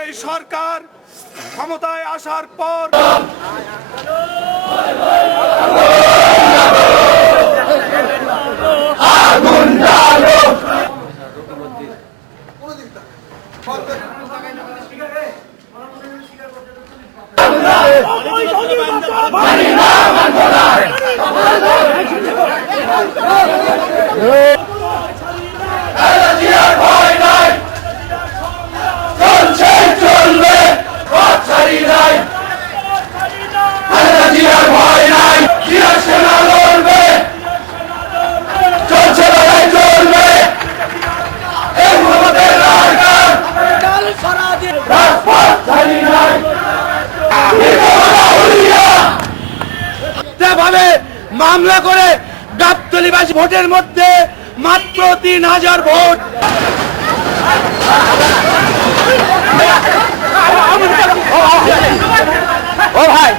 এই সরকার ক্ষমতায় আসার পর মামলা করে গাবতলিবাসী ভোটের মধ্যে মাত্র তিন হাজার ভোট। ও ভাই।